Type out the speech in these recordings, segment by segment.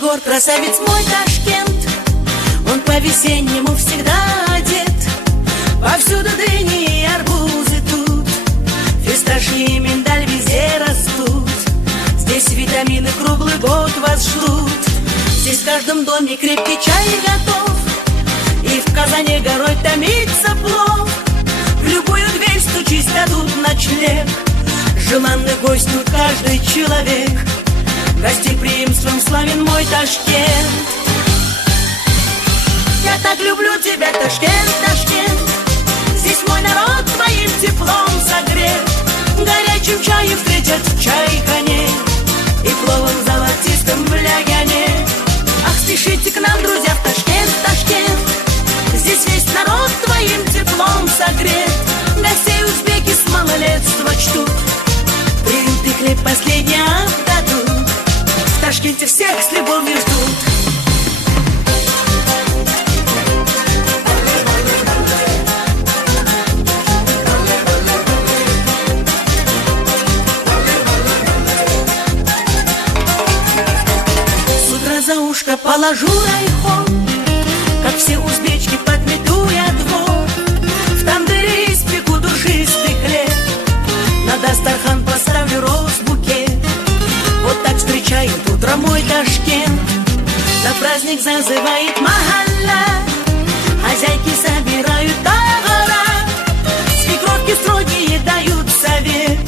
Гор, красавец мой Ташкент, он по-весеннему всегда одет. Повсюду дыни и арбузы тут, фисташки и миндаль везде растут. Здесь витамины круглый год вас ждут. Здесь в каждом доме крепкий чай готов, и в казане горой томится плов. В любую дверь стучись, дадут ночлег. Желанный гость тут каждый человек. Гостеприимством славен мой Ташкент. Я так люблю тебя, Ташкент, Ташкент. Здесь мой народ твоим теплом согрет. Горячим чаем встретят в чайхане и пловом золотистым в лягляне. Ах, спешите к нам, друзья, в Ташкент, Ташкент. Здесь весь народ твоим теплом согрет. Гостей узбеки с малолетства чтут. Приют и хлеб последний отдадут. В Ташкенте всех с любовью ждут. С утра за ушко положу райхон, как все узбечки подмету я двор. В тандыре испеку душистый хлеб, на дастархан поставлю роз-букет. Вот так встречает утром мой Ташкент. На праздник зазывает махалла, хозяйки собирают товара. Свекровки строгие дают совет,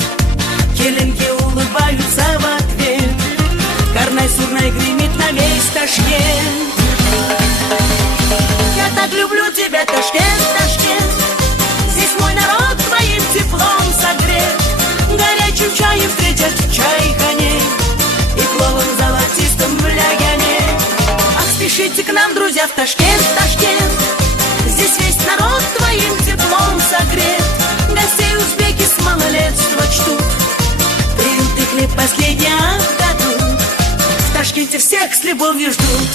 келинки улыбаются в ответ. Карнай-сурнай гремит на весь Ташкент. Я так люблю тебя, Ташкент, Ташкент. Здесь мой народ твоим теплом согрет. Горячим чаем встретят в чайхане и пловом золотистым в лягляне. Ах, спешите к нам, друзья, в Ташкент, Ташкент. Здесь весь народ твоим теплом согрет. Гостей узбеки с малолетства чтут. Приют и хлеб последний отдадут. В Ташкенте всех с любовью ждут.